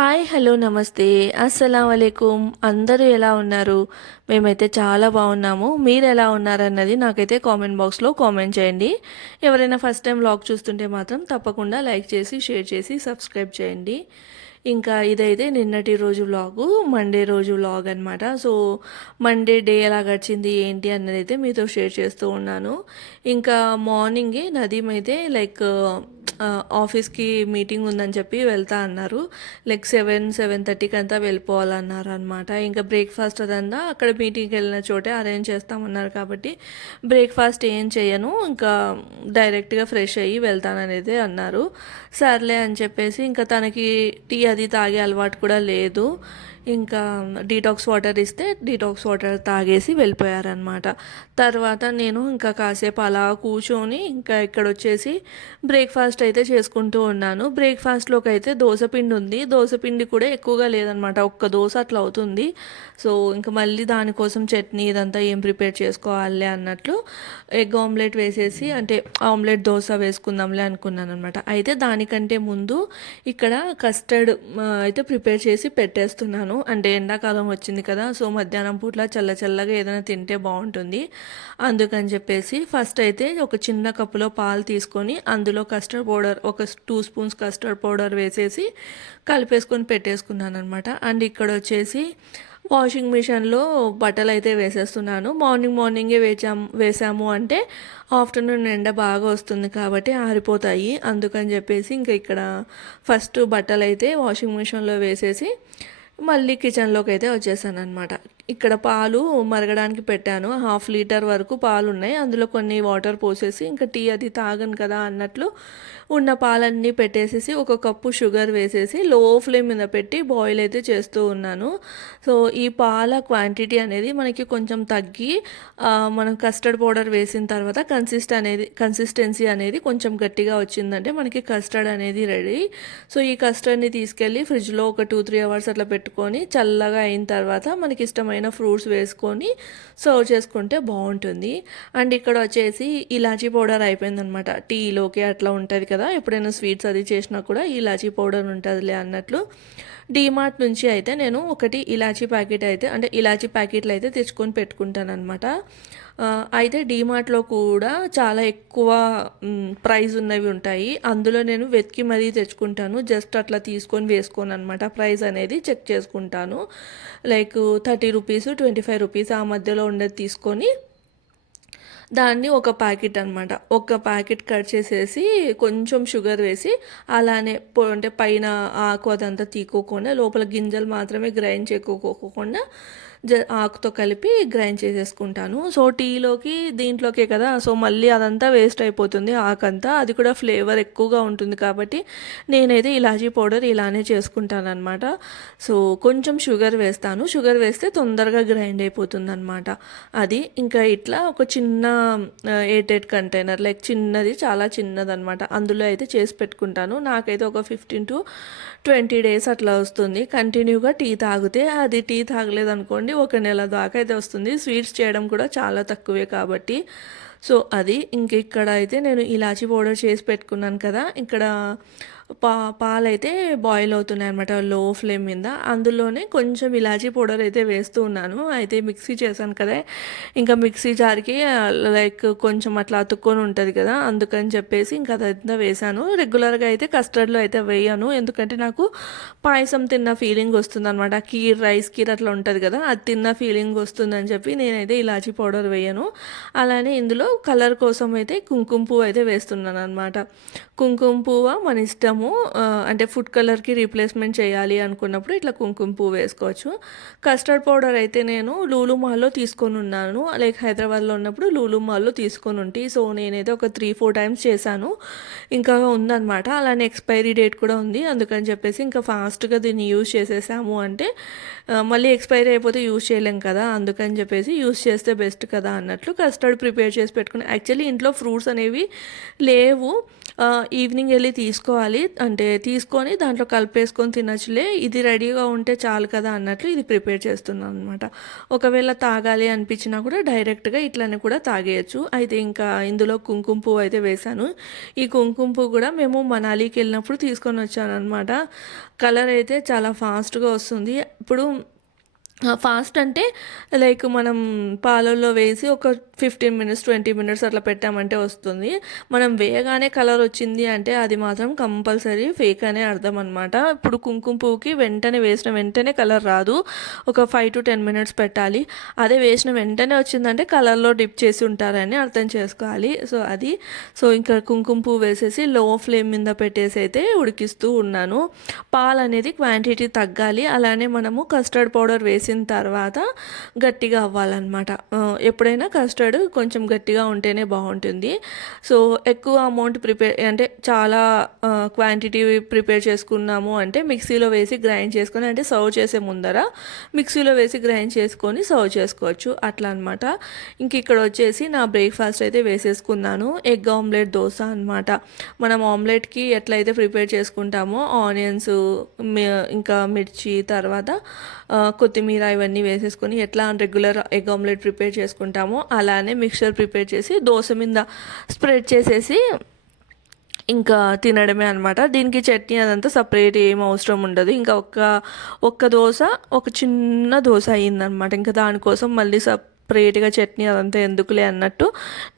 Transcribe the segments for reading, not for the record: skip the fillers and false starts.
Hi hello నమస్తే అస్సలం వాలేకుమ్ అందరూ ఎలా ఉన్నారు? మేమైతే చాలా బాగున్నాము. మీరు ఎలా ఉన్నారన్నది నాకైతే కామెంట్ బాక్స్లో కామెంట్ చేయండి. ఎవరైనా ఫస్ట్ టైం వ్లాగ్ చూస్తుంటే మాత్రం తప్పకుండా లైక్ చేసి షేర్ చేసి సబ్స్క్రైబ్ చేయండి. ఇంకా ఇదైతే నిన్నటి రోజు వ్లాగు, మండే రోజు వ్లాగ్ అనమాట. సో మండే డే ఎలా గడిచింది ఏంటి అన్నది అయితే మీతో షేర్ చేస్తూ ఉన్నాను. ఇంకా మార్నింగే నదీమ్ అయితే ఆఫీస్కి మీటింగ్ ఉందని చెప్పి వెళ్తా అన్నారు. 7:30కి అంతా వెళ్ళిపోవాలన్నారు అనమాట. ఇంకా బ్రేక్ఫాస్ట్ అదంతా అక్కడ మీటింగ్కి వెళ్ళిన చోటే అరేంజ్ చేస్తామన్నారు కాబట్టి బ్రేక్ఫాస్ట్ ఏం చేయను, ఇంకా డైరెక్ట్గా ఫ్రెష్ అయ్యి వెళ్తాననేది అన్నారు. సర్లే అని చెప్పేసి ఇంకా తనకి టీ అది తాగే అలవాటు కూడా లేదు. ఇంకా డీటాక్స్ వాటర్ ఇస్తే డీటాక్స్ వాటర్ తాగేసి వెళ్ళిపోయారనమాట. తర్వాత నేను ఇంకా కాసేపు అలా కూర్చొని ఇంకా ఇక్కడ వచ్చేసి బ్రేక్ఫాస్ట్ అయితే చేసుకుంటూ ఉన్నాను. బ్రేక్ఫాస్ట్లోకి అయితే దోసపిండి ఉంది. దోసపిండి కూడా ఎక్కువగా లేదనమాట, ఒక్క దోశ అట్లా అవుతుంది. సో ఇంకా మళ్ళీ దానికోసం చట్నీ ఇదంతా ఏం ప్రిపేర్ చేసుకోవాలి అన్నట్లు ఎగ్ ఆమ్లెట్ వేసేసి, అంటే ఆమ్లెట్ దోశ వేసుకుందాంలే అనుకున్నాను అనమాట. అయితే దానికంటే ముందు ఇక్కడ కస్టర్డ్ అయితే ప్రిపేర్ చేసి పెట్టేస్తున్నాను. అంటే ఎండాకాలం వచ్చింది కదా, సో మధ్యాహ్నం పూట్ల చల్ల చల్లగా ఏదైనా తింటే బాగుంటుంది. అందుకని చెప్పేసి ఫస్ట్ అయితే ఒక చిన్న కప్పులో పాలు తీసుకొని అందులో కస్టర్డ్ పౌడర్ ఒక 2 స్పూన్స్ కస్టర్డ్ పౌడర్ వేసేసి కలిపేసుకొని పెట్టేసుకున్నాను అనమాట. అండ్ ఇక్కడ వచ్చేసి వాషింగ్ మిషన్లో బట్టలు అయితే వేసేస్తున్నాను. మార్నింగే వేసాము అంటే ఆఫ్టర్నూన్ ఎండ బాగా వస్తుంది కాబట్టి ఆరిపోతాయి. అందుకని చెప్పేసి ఇంకా ఇక్కడ ఫస్ట్ బట్టలు అయితే వాషింగ్ మిషన్లో వేసేసి మళ్ళీ కిచెన్లోకి అయితే వచ్చేసాను అనమాట. ఇక్కడ పాలు మరగడానికి పెట్టాను. 1/2 లీటర్ వరకు పాలు ఉన్నాయి. అందులో కొన్ని వాటర్ పోసేసి ఇంకా టీ అది తాగను కదా అన్నట్లు ఉన్న పాలన్నీ పెట్టేసేసి ఒక కప్పు షుగర్ వేసేసి లో ఫ్లేమ్ మీద పెట్టి బాయిల్ అయితే చేస్తూ ఉన్నాను. సో ఈ పాల క్వాంటిటీ అనేది మనకి కొంచెం తగ్గి మనం కస్టర్డ్ పౌడర్ వేసిన తర్వాత కన్సిస్టెన్సీ అనేది కొంచెం గట్టిగా వచ్చిందంటే మనకి కస్టర్డ్ అనేది రెడీ. సో ఈ కస్టర్డ్ని తీసుకెళ్ళి ఫ్రిడ్జ్లో ఒక 2-3 అవర్స్ అట్లా పెట్టుకొని చల్లగా అయిన తర్వాత మనకి ఇష్టమైన ఫ్రూట్స్ వేసుకొని సర్వ్ చేసుకుంటే బాగుంటుంది. అండ్ ఇక్కడ వచ్చేసి ఇలాచీ పౌడర్ అయిపోయిందనమాట. టీలోకి అట్లా ఉంటుంది కదా, ఎప్పుడైనా స్వీట్స్ అది చేసినా కూడా ఇలాచీ పౌడర్ ఉంటుందిలే అన్నట్లు డీమార్ట్ నుంచి అయితే నేను ఒకటి ఇలాచీ ప్యాకెట్ అయితే, అంటే ఇలాచీ ప్యాకెట్లు అయితే తెచ్చుకొని పెట్టుకుంటాను అనమాట. అయితే డీమార్ట్లో కూడా చాలా ఎక్కువ ప్రైస్ ఉన్నవి ఉంటాయి. అందులో నేను వెతికి మరీ తెచ్చుకుంటాను. జస్ట్ అట్లా తీసుకొని వేసుకోను అనమాట. ప్రైస్ అనేది చెక్ చేసుకుంటాను. 30 రూపీస్ 25 రూపీస్ ఆ మధ్యలో ఉండేది తీసుకొని దాన్ని ఒక ప్యాకెట్ అనమాట, ఒక ప్యాకెట్ కట్ చేసేసి కొంచెం షుగర్ వేసి అలానే అంటే పైన ఆకు అదంతా తీసుకోకుండా లోపల గింజలు మాత్రమే గ్రైండ్ చేసుకోకుండా ఆకుతో కలిపి గ్రైండ్ చేసేసుకుంటాను. సో టీలోకి దీంట్లోకే కదా, సో మళ్ళీ అదంతా వేస్ట్ అయిపోతుంది ఆకంతా. అది కూడా ఫ్లేవర్ ఎక్కువగా ఉంటుంది కాబట్టి నేనైతే ఇలాచీ పౌడర్ ఇలానే చేసుకుంటాను అనమాట. సో కొంచెం షుగర్ వేస్తాను. షుగర్ వేస్తే తొందరగా గ్రైండ్ అయిపోతుంది అనమాట. అది ఇంకా ఇట్లా ఒక చిన్న ఎయిటెడ్ కంటైనర్ చిన్నది, చాలా చిన్నది అనమాట, అందులో అయితే చేసి పెట్టుకుంటాను. నాకైతే ఒక 15 to 20 days అట్లా వస్తుంది కంటిన్యూగా టీ తాగితే. అది టీ తాగలేదు అనుకోండి, ఒక నెల దాకా అయితే వస్తుంది. స్వీట్స్ చేయడం కూడా చాలా తక్కువే కాబట్టి. సో అది ఇంక ఇక్కడ అయితే నేను ఇలాచీ పౌడర్ చేసి పెట్టుకున్నాను కదా, ఇక్కడ పాలైతే బాయిల్ అవుతున్నాయి అనమాట లో ఫ్లేమ్ మీద. అందులోనే కొంచెం ఇలాచీ పౌడర్ అయితే వేస్తూ ఉన్నాను. అయితే మిక్సీ చేశాను కదా, ఇంకా మిక్సీ జార్కి కొంచెం అట్లా అతుక్కొని ఉంటుంది కదా, అందుకని చెప్పేసి ఇంకా అదంతా వేసాను. రెగ్యులర్గా అయితే కస్టర్డ్లో అయితే వేయను, ఎందుకంటే నాకు పాయసం తిన్న ఫీలింగ్ వస్తుంది అనమాట. రైస్ కీర్ అట్లా ఉంటుంది కదా, అది తిన్న ఫీలింగ్ వస్తుందని చెప్పి నేనైతే ఇలాచీ పౌడర్ వేయను. అలానే ఇందులో కలర్ కోసం అయితే కుంకుమ పువ్వు అయితే వేస్తున్నాను అనమాట. కుంకుమ పువ్వు మన ఇష్టము, అంటే ఫుడ్ కలర్కి రీప్లేస్మెంట్ చేయాలి అనుకున్నప్పుడు ఇట్లా కుంకుమ పువ్వు వేసుకోవచ్చు. కస్టర్డ్ పౌడర్ అయితే నేను లూలు మాల్లో తీసుకొని ఉన్నాను, హైదరాబాద్లో ఉన్నప్పుడు లూలు మాల్లో తీసుకొని ఉంటే. సో నేనైతే ఒక 3-4 టైమ్స్ చేశాను, ఇంకా ఉందన్నమాట. అలానే ఎక్స్పైరీ డేట్ కూడా ఉంది. అందుకని చెప్పేసి ఇంకా ఫాస్ట్గా దీన్ని యూజ్ చేసేసాము అంటే మళ్ళీ ఎక్స్పైరీ అయిపోతే యూజ్ చేయలేం కదా, అందుకని చెప్పేసి యూజ్ చేస్తే బెస్ట్ కదా అన్నట్లు కస్టర్డ్ ప్రిపేర్ చేసి పెట్టుకుని. యాక్చువల్లీ ఇంట్లో ఫ్రూట్స్ అనేవి లేవు, ఈవినింగ్ వెళ్ళి తీసుకోవాలి, అంటే తీసుకొని దాంట్లో కలిపేసుకొని తినచ్చులే, ఇది రెడీగా ఉంటే చాలు కదా అన్నట్లు ఇది ప్రిపేర్ చేస్తున్నాను అనమాట. ఒకవేళ తాగాలి అనిపించినా కూడా డైరెక్ట్గా ఇట్లనే కూడా తాగేయచ్చు. అయితే ఇంకా ఇందులో కుంకుమ పువ్వు అయితే వేశాను. ఈ కుంకుమ పువ్వు కూడా మేము మనాలికి వెళ్ళినప్పుడు తీసుకొని వచ్చాను అనమాట. కలర్ అయితే చాలా ఫాస్ట్గా వస్తుంది. ఇప్పుడు ఫాస్ట్ అంటే లైక్ మనం పాలల్లో వేసి ఒక 15 మినిట్స్ 20 మినిట్స్ అట్లా పెట్టామంటే వస్తుంది. మనం వేయగానే కలర్ వచ్చింది అంటే అది మాత్రం కంపల్సరీ ఫేక్ అనే అర్థం అనమాట. ఇప్పుడు కుంకుమ పువ్వుకి వెంటనే వేసిన వెంటనే కలర్ రాదు, ఒక 5 to 10 మినిట్స్ పెట్టాలి. అదే వేసిన వెంటనే వచ్చిందంటే కలర్లో డిప్ చేసి ఉంటారని అర్థం చేసుకోవాలి. సో ఇంకా కుంకుమ పువ్వు వేసేసి లో ఫ్లేమ్ మీద పెట్టేసి అయితే ఉడికిస్తూ ఉన్నాను. పాలు అనేది క్వాంటిటీ తగ్గాలి, అలానే మనము కస్టర్డ్ పౌడర్ వేసిన తర్వాత గట్టిగా అవ్వాలన్నమాట. ఎప్పుడైనా కస్టర్డ్ కొంచెం గట్టిగా ఉంటేనే బాగుంటుంది. సో ఎక్కువ అమౌంట్ ప్రిపేర్ అంటే చాలా క్వాంటిటీ ప్రిపేర్ చేసుకున్నాము అంటే మిక్సీలో వేసి గ్రైండ్ చేసుకొని, అంటే సర్వ్ చేసే ముందర మిక్సీలో వేసి గ్రైండ్ చేసుకొని సర్వ్ చేసుకోవచ్చు అట్లా అనమాట. ఇంక ఇక్కడ వచ్చేసి నా బ్రేక్ఫాస్ట్ అయితే వేసేసుకున్నాను. ఎగ్ ఆమ్లెట్ దోశ అనమాట. మనం ఆమ్లెట్కి ఎట్లయితే ప్రిపేర్ చేసుకుంటామో ఆనియన్స్, ఇంకా మిర్చి, తర్వాత కొత్తిమీర ఇవన్నీ వేసేసుకొని ఎట్లా రెగ్యులర్ ఎగ్ ఆమ్లెట్ ప్రిపేర్ చేసుకుంటామో అలానే మిక్చర్ ప్రిపేర్ చేసి దోశ మీద స్ప్రెడ్ చేసేసి ఇంకా తినడమే అనమాట. దీనికి చట్నీ అదంతా సపరేట్ ఏం అవసరం ఉండదు. ఇంకా ఒక్క దోశ, ఒక చిన్న దోశ అయ్యిందనమాట. ఇంకా దానికోసం మళ్ళీ సపరేట్గా చట్నీ అదంతా ఎందుకులే అన్నట్టు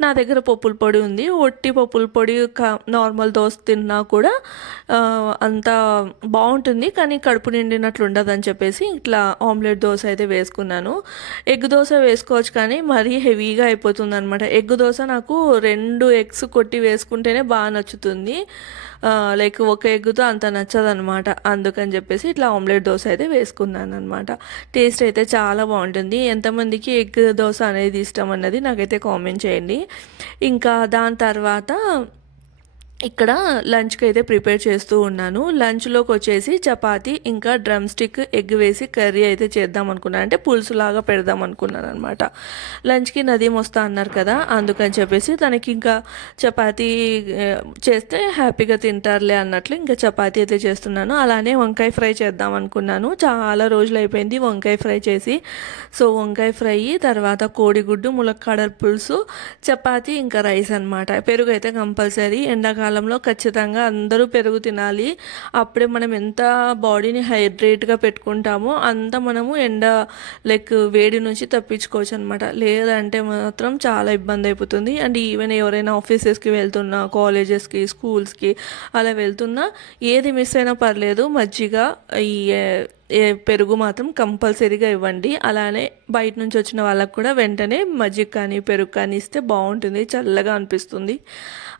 నా దగ్గర పప్పుల పొడి ఉంది. ఒట్టి పప్పుల పొడి నార్మల్ దోశ తిన్నా కూడా అంత బాగుంటుంది, కానీ కడుపు నిండినట్లు ఉండదని చెప్పేసి ఇట్లా ఆమ్లెట్ దోశ అయితే వేసుకున్నాను. ఎగ్ దోశ వేసుకోవచ్చు కానీ మరీ హెవీగా అయిపోతుంది అనమాట. ఎగ్ దోశ నాకు 2 ఎగ్స్ కొట్టి వేసుకుంటేనే బాగా నచ్చుతుంది, లైక్ ఒక ఎగ్గుతో అంత నచ్చదనమాట. అందుకని చెప్పేసి ఇట్లా ఆమ్లెట్ దోశ అయితే వేసుకున్నాను అనమాట. టేస్ట్ అయితే చాలా బాగుంటుంది. ఎంతమందికి ఎగ్ దోశ అనేది ఇష్టం అన్నది నాకైతే కామెంట్ చేయండి. ఇంకా దాని తర్వాత ఇక్కడ లంచ్కి అయితే ప్రిపేర్ చేస్తూ ఉన్నాను. లంచ్లోకి వచ్చేసి చపాతీ ఇంకా డ్రమ్ స్టిక్ ఎగ్ వేసి కర్రీ అయితే చేద్దాం అనుకున్నాను, అంటే పులుసులాగా పెడదాం అనుకున్నాను అనమాట. లంచ్కి నదీం వస్తా అన్నారు కదా, అందుకని చెప్పేసి తనకి ఇంకా చపాతీ చేస్తే హ్యాపీగా తింటారులే అన్నట్లు ఇంకా చపాతీ అయితే చేస్తున్నాను. అలానే వంకాయ ఫ్రై చేద్దాం అనుకున్నాను. చాలా రోజులు అయిపోయింది వంకాయ ఫ్రై చేసి. సో వంకాయ ఫ్రై, తర్వాత కోడిగుడ్డు, ములక్కాడల పులుసు, చపాతీ ఇంకా రైస్ అనమాట. పెరుగు అయితే కంపల్సరీ. ఎండాకాలం ఖచ్చితంగా అందరూ పెరుగు తినాలి. అప్పుడే మనం ఎంత బాడీని హైడ్రేట్గా పెట్టుకుంటామో అంత మనము లైక్ వేడి నుంచి తప్పించుకోవచ్చు అనమాట. లేదంటే మాత్రం చాలా ఇబ్బంది అయిపోతుంది. అండ్ ఈవెన్ ఎవరైనా ఆఫీసెస్కి వెళ్తున్నా, కాలేజెస్కి, స్కూల్స్కి అలా వెళ్తున్నా ఏది మిస్ అయినా పర్లేదు, మజ్జిగ ఈ పెరుగు మాత్రం కంపల్సరీగా ఇవ్వండి. అలానే బయట నుంచి వచ్చిన వాళ్ళకు కూడా వెంటనే మజ్జిగ కానీ పెరుగు కానీ ఇస్తే బాగుంటుంది, చల్లగా అనిపిస్తుంది.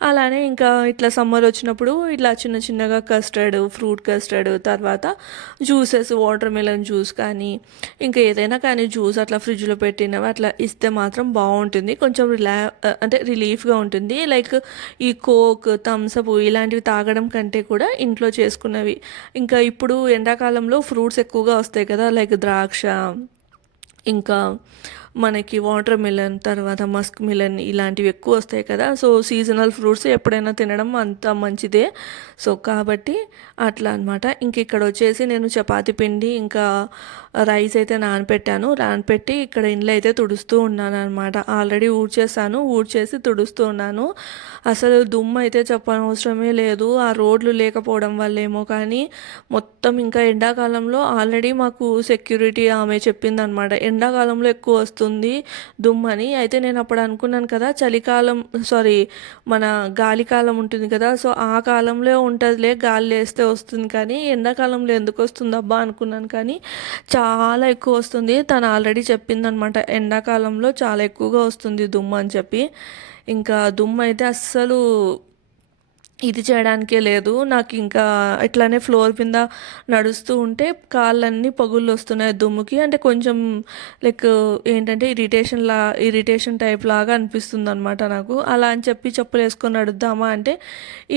అలానే ఇంకా ఇట్లా సమ్మర్ వచ్చినప్పుడు ఇట్లా చిన్న చిన్నగా కస్టర్డ్, ఫ్రూట్ కస్టర్డ్, తర్వాత జ్యూసెస్, వాటర్ మిలన్ జ్యూస్ కానీ ఇంకా ఏదైనా కానీ జ్యూస్ అట్లా ఫ్రిడ్జ్లో పెట్టినవి అట్లా ఇస్తే మాత్రం బాగుంటుంది. కొంచెం అంటే రిలీఫ్గా ఉంటుంది. లైక్ ఈ కోక్, థమ్స్అప్ ఇలాంటివి తాగడం కంటే కూడా ఇంట్లో చేసుకున్నవి. ఇంకా ఇప్పుడు ఎండాకాలంలో ఫ్రూట్స్ ఎక్కువగా వస్తాయి కదా, లైక్ ద్రాక్ష, ఇంకా మనకి వాటర్ మిలన్, తర్వాత మస్క్ మిలన్ ఇలాంటివి ఎక్కువ వస్తాయి కదా. సో సీజనల్ ఫ్రూట్స్ ఎప్పుడైనా తినడం అంత మంచిదే. సో కాబట్టి అట్లా అనమాట. ఇంక ఇక్కడ వచ్చేసి నేను చపాతీ పిండి ఇంకా రైస్ అయితే నానపెట్టి ఇక్కడ ఇండ్లు అయితే తుడుస్తూ ఉన్నాను అనమాట. ఆల్రెడీ ఊడ్చేసి తుడుస్తూ ఉన్నాను. అసలు దుమ్ము అయితే చెప్పనవసరమే లేదు, ఆ రోడ్లు లేకపోవడం వల్లేమో కానీ మొత్తం. ఇంకా ఎండాకాలంలో ఆల్రెడీ మాకు సెక్యూరిటీ ఆమె చెప్పిందనమాట, ఎండాకాలంలో ఎక్కువ వస్తుంది దుమ్మని. అయితే నేను అప్పుడు అనుకున్నాను కదా, మన గాలికాలం ఉంటుంది కదా, సో ఆ కాలంలో ఉంటుందిలే, గాలి వేస్తే వస్తుంది, కానీ ఎండాకాలంలో ఎందుకు వస్తుంది అబ్బా అనుకున్నాను. కానీ చాలా ఎక్కువ వస్తుంది. తను ఆల్రెడీ చెప్పిందనమాట, ఎండాకాలంలో చాలా ఎక్కువగా వస్తుంది దుమ్ము అని చెప్పి. ఇంకా దుమ్ము అయితే అస్సలు ఇది చేయడానికే లేదు నాకు. ఇంకా ఇట్లానే ఫ్లోర్ కింద నడుస్తూ ఉంటే కాళ్ళన్నీ పగుళ్ళు వస్తున్నాయి దుమ్ముకి. అంటే కొంచెం లైక్ ఏంటంటే ఇరిటేషన్ టైప్ లాగా అనిపిస్తుంది అనమాట నాకు. అలా అని చెప్పి చెప్పులు వేసుకొని నడుద్దామా అంటే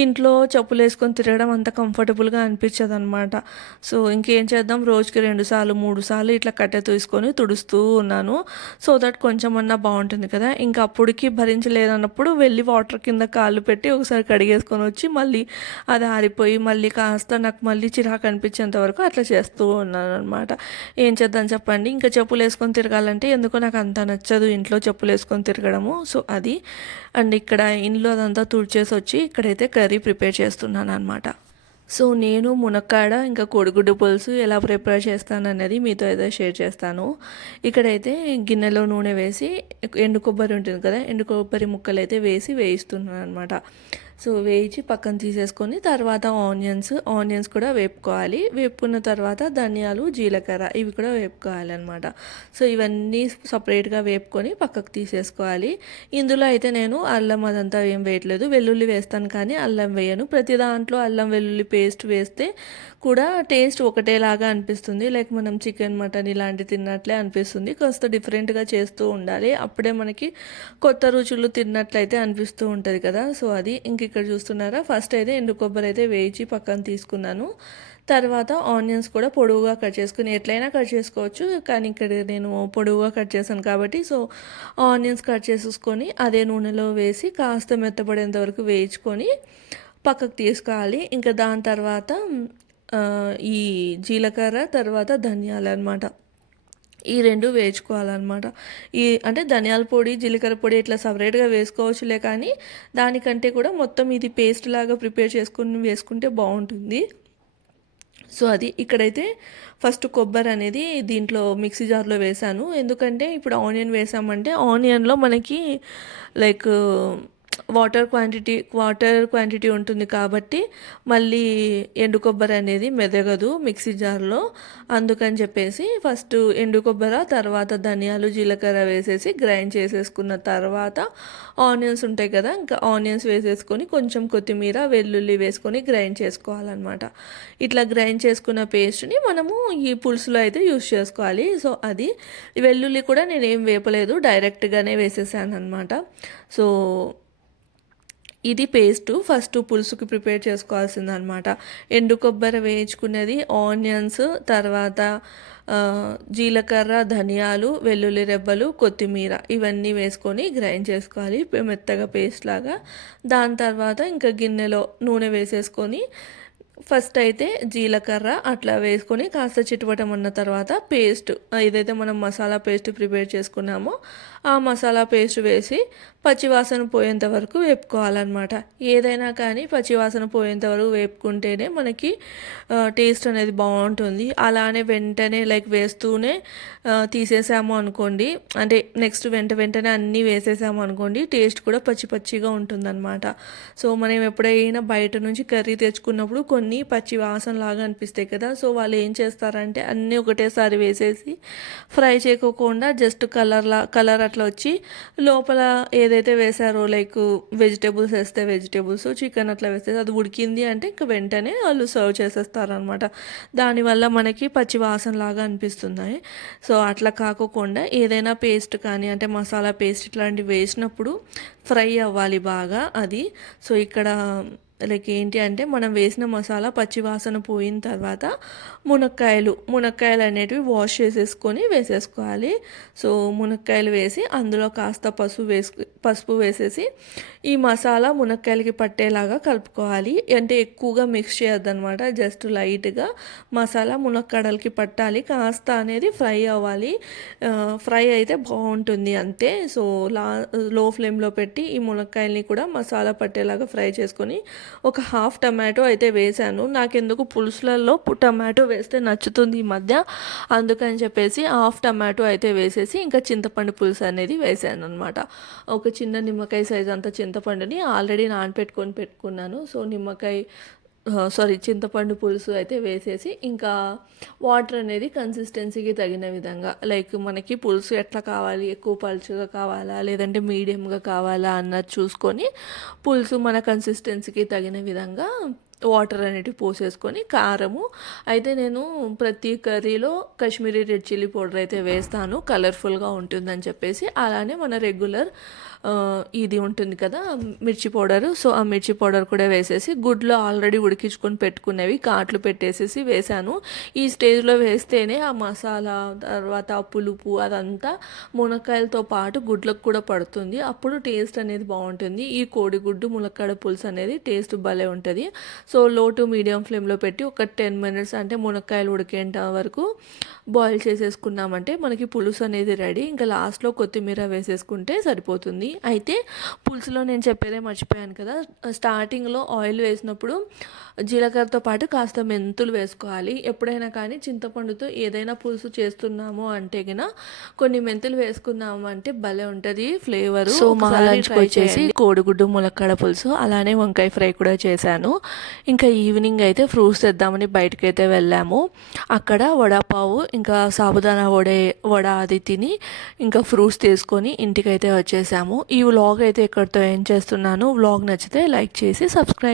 ఇంట్లో చెప్పులు వేసుకొని తిరగడం అంత కంఫర్టబుల్గా అనిపించదు అనమాట. సో ఇంకేం చేద్దాం, రోజుకి 2 సార్లు 3 సార్లు ఇట్లా కట్టె తీసుకొని తుడుస్తూ ఉన్నాను. సో దట్ కొంచెం అన్నా బాగుంటుంది కదా. ఇంకా అప్పటికి భరించలేదన్నప్పుడు వెళ్ళి వాటర్ కింద కాళ్ళు పెట్టి ఒకసారి కడిగేసుకొని వచ్చి మళ్ళీ అది ఆరిపోయి మళ్ళీ కాస్త నాకు మళ్ళీ చిరాకు అనిపించేంత వరకు అట్లా చేస్తూ ఉన్నాను అనమాట. ఏం చేద్దాం చెప్పండి, ఇంకా చెప్పులు వేసుకొని తిరగాలంటే ఎందుకో నాకు అంత నచ్చదు ఇంట్లో చెప్పులు వేసుకొని తిరగడము. సో అది అండ్ ఇక్కడ ఇంట్లో అదంతా తుడిచేసి వచ్చి ఇక్కడైతే కర్రీ ప్రిపేర్ చేస్తున్నాను అనమాట. సో నేను మునక్కాడ ఇంకా కోడిగుడ్డు పులుసు ఎలా ప్రిపేర్ చేస్తాను అనేది మీతో అయితే షేర్ చేస్తాను. ఇక్కడైతే గిన్నెలో నూనె వేసి ఎండు కొబ్బరి ఉంటుంది కదా, ఎండు కొబ్బరి ముక్కలు అయితే వేసి వేయిస్తున్నాను అనమాట. సో వేయించి పక్కన తీసేసుకొని తర్వాత ఆనియన్స్ కూడా వేపుకోవాలి. వేపుకున్న తర్వాత ధనియాలు, జీలకర్ర ఇవి కూడా వేపుకోవాలి అనమాట. సో ఇవన్నీ సపరేట్గా వేపుకొని పక్కకు తీసేసుకోవాలి. ఇందులో అయితే నేను అల్లం అదంతా ఏం వేయట్లేదు, వెల్లుల్లి వేస్తాను కానీ అల్లం వేయను. ప్రతి దాంట్లో అల్లం వెల్లుల్లి పేస్ట్ వేస్తే కూడా టేస్ట్ ఒకటేలాగా అనిపిస్తుంది, లైక్ మనం చికెన్ మటన్ ఇలాంటి తిన్నట్లే అనిపిస్తుంది. కాస్త డిఫరెంట్గా చేస్తూ ఉండాలి, అప్పుడే మనకి కొత్త రుచులు తిన్నట్లయితే అనిపిస్తూ ఉంటుంది కదా. సో అది ఇంక ఇక్కడ చూస్తున్నారా, ఫస్ట్ అయితే ఎండు కొబ్బరి అయితే వేయించి పక్కన తీసుకున్నాను. తర్వాత ఆనియన్స్ కూడా పొడవుగా కట్ చేసుకుని, ఎట్లయినా కట్ చేసుకోవచ్చు కానీ ఇక్కడ నేను పొడవుగా కట్ చేశాను కాబట్టి సో ఆనియన్స్ కట్ చేసేసుకొని అదే నూనెలో వేసి కాస్త మెత్తపడేంత వరకు వేయించుకొని పక్కకు తీసుకోవాలి. ఇంకా దాని తర్వాత ఈ జీలకర్ర తర్వాత ధనియాలు అనమాట, ఈ రెండు వేయించుకోవాలన్నమాట. అంటే ధనియాల పొడి, జీలకర్ర పొడి ఇట్లా సపరేట్గా వేసుకోవచ్చులే కానీ దానికంటే కూడా మొత్తం ఇది పేస్ట్ లాగా ప్రిపేర్ చేసుకుని వేసుకుంటే బాగుంటుంది. సో అది ఇక్కడైతే ఫస్ట్ కొబ్బరి అనేది దీంట్లో మిక్సీ జార్లో వేసాను. ఎందుకంటే ఇప్పుడు ఆనియన్ వేసామంటే ఆనియన్లో మనకి లైక్ వాటర్ క్వాంటిటీ ఉంటుంది కాబట్టి మళ్ళీ ఎండు కొబ్బరి అనేది మెదగదు మిక్సీ జార్లో. అందుకని చెప్పేసి ఫస్ట్ ఎండు కొబ్బరి, తర్వాత ధనియాలు, జీలకర్ర వేసేసి గ్రైండ్ చేసేసుకున్న తర్వాత ఆనియన్స్ ఉంటాయి కదా, ఇంకా ఆనియన్స్ వేసేసుకొని కొంచెం కొత్తిమీర, వెల్లుల్లి వేసుకొని గ్రైండ్ చేసుకోవాలన్నమాట. ఇట్లా గ్రైండ్ చేసుకున్న పేస్ట్ని మనము ఈ పులుసులో అయితే యూస్ చేసుకోవాలి. సో అది వెల్లుల్లి కూడా నేనేం వేపలేదు, డైరెక్ట్గానే వేసేసాను అనమాట. సో ఇది పేస్ట్ ఫస్ట్ పులుసుకి ప్రిపేర్ చేసుకోవాల్సిందనమాట. ఎండు కొబ్బరి వేయించుకునేది, ఆనియన్స్, తర్వాత జీలకర్ర, ధనియాలు, వెల్లుల్లి రెబ్బలు, కొత్తిమీర ఇవన్నీ వేసుకొని గ్రైండ్ చేసుకోవాలి మెత్తగా పేస్ట్ లాగా. దాని తర్వాత ఇంకా గిన్నెలో నూనె వేసేసుకొని ఫస్ట్ అయితే జీలకర్ర అట్లా వేసుకొని కాస్త చిటపటమన్న తర్వాత పేస్ట్ ఏదైతే మనం మసాలా పేస్ట్ ప్రిపేర్ చేసుకున్నామో ఆ మసాలా పేస్ట్ వేసి పచ్చివాసన పోయేంత వరకు వేపుకోవాలన్నమాట. ఏదైనా కానీ పచ్చివాసన పోయేంత వరకు వేపుకుంటేనే మనకి టేస్ట్ అనేది బాగుంటుంది. అలానే వెంటనే లైక్ వేస్తూనే తీసేసాము అనుకోండి, అంటే నెక్స్ట్ వెంటనే అన్నీ వేసేసాము అనుకోండి, టేస్ట్ కూడా పచ్చిగా ఉంటుందన్నమాట. సో మనం ఎప్పుడైనా బయట నుంచి కర్రీ తెచ్చుకున్నప్పుడు కొన్ని పచ్చి వాసన లాగా అనిపిస్తాయి కదా, సో వాళ్ళు ఏం చేస్తారంటే అన్నీ ఒకటేసారి వేసేసి ఫ్రై చేయకోకుండా జస్ట్ కలర్ అట్లా వచ్చి లోపల ఏదైతే వేసారో లైక్ వెజిటేబుల్స్ వేస్తే వెజిటేబుల్స్, చికెన్ అట్లా వేస్తే అది ఉడికింది అంటే ఇంక వెంటనే వాళ్ళు సర్వ్ చేసేస్తారనమాట. దానివల్ల మనకి పచ్చి వాసన లాగా అనిపిస్తున్నాయి. సో అట్లా కాకోకుండా ఏదైనా పేస్ట్ కానీ అంటే మసాలా పేస్ట్ ఇట్లాంటివి వేసినప్పుడు ఫ్రై అవ్వాలి బాగా అది. సో ఇక్కడ లైక్ ఏంటి అంటే మనం వేసిన మసాలా పచ్చివాసన పోయిన తర్వాత మునక్కాయలు అనేటివి వాష్ చేసేసుకొని వేసేసుకోవాలి. సో మునక్కాయలు వేసి అందులో కాస్త పసుపు వేసేసి ఈ మసాలా మునక్కాయలకి పట్టేలాగా కలుపుకోవాలి. అంటే ఎక్కువగా మిక్స్ చేయొద్దనమాట, జస్ట్ లైట్గా మసాలా మునక్కాడలకి పట్టాలి, కాస్త అనేది ఫ్రై అవ్వాలి. ఫ్రై అయితే బాగుంటుంది అంతే. సో లో ఫ్లేమ్లో పెట్టి ఈ మునక్కాయల్ని కూడా మసాలా పట్టేలాగా ఫ్రై చేసుకొని ఒక హాఫ్ టమాటో అయితే వేసాను. నాకెందుకు పులుసులలో టమాటో వేస్తే నచ్చుతుంది ఈ మధ్య, అందుకని చెప్పేసి హాఫ్ టమాటో అయితే వేసేసి ఇంకా చింతపండు పులుసు అనేది వేసాను అనమాట. ఒక చిన్న నిమ్మకాయ సైజ్ అంత చింతపండుని ఆల్రెడీ పెట్టుకున్నాను. సో చింతపండు పులుసు అయితే వేసేసి ఇంకా వాటర్ అనేది కన్సిస్టెన్సీకి తగిన విధంగా, లైక్ మనకి పులుసు ఎట్లా కావాలి, ఎక్కువ పలుచగా కావాలా లేదంటే మీడియంగా కావాలా అన్నది చూసుకొని పులుసు మన కన్సిస్టెన్సీకి తగిన విధంగా వాటర్ అనేటివి పోసేసుకొని కారము అయితే నేను ప్రతి కర్రీలో కాశ్మీరీ రెడ్ చిల్లీ పౌడర్ అయితే వేస్తాను, కలర్ఫుల్గా ఉంటుందని చెప్పేసి. అలానే మన రెగ్యులర్ ఇది ఉంటుంది కదా మిర్చి పౌడరు, సో ఆ మిర్చి పౌడర్ కూడా వేసేసి గుడ్లో ఆల్రెడీ ఉడికించుకొని పెట్టుకునేవి కాట్లు పెట్టేసేసి వేసాను. ఈ స్టేజ్లో వేస్తేనే ఆ మసాలా తర్వాత ఆ పులుపు అదంతా మునక్కాయలతో పాటు గుడ్లకు కూడా పడుతుంది, అప్పుడు టేస్ట్ అనేది బాగుంటుంది. ఈ కోడిగుడ్డు ములక్కాడ పులుసు అనేది టేస్ట్ భలే ఉంటుంది. సో లో టు మీడియం ఫ్లేమ్లో పెట్టి ఒక 10 మినిట్స్ అంటే మునక్కాయలు ఉడికేంత వరకు బాయిల్ చేసేసుకున్నామంటే మనకి పులుసు అనేది రెడీ. ఇంకా లాస్ట్లో కొత్తిమీర వేసేసుకుంటే సరిపోతుంది. అయితే పులుసులో నేను చెప్పేదే మర్చిపోయాను కదా, స్టార్టింగ్లో ఆయిల్ వేసినప్పుడు జీలకర్రతో పాటు కాస్త మెంతులు వేసుకోవాలి. ఎప్పుడైనా కానీ చింతపండుతో ఏదైనా పులుసు చేస్తున్నాము అంటే గిన కొన్ని మెంతులు వేసుకున్నాము అంటే భలే ఉంటుంది ఫ్లేవరు. సో మా లంచ్కి వచ్చేసి కోడిగుడ్డు ములక్కాడ పులుసు అలానే వంకాయ ఫ్రై కూడా చేశాను. ఇంకా ఈవినింగ్ అయితే ఫ్రూట్స్ తెద్దామని బయటకైతే వెళ్ళాము. అక్కడ వడాపావు ఇంకా సాబుదానా వడ అది తిని ఇంకా ఫ్రూట్స్ తీసుకొని ఇంటికైతే వచ్చేసాము. ఈ వ్లాగ్ అయితే ఇక్కడితో ఏం చేస్తున్నాను. వ్లాగ్ నచ్చితే లైక్ చేసి సబ్స్క్రైబ్.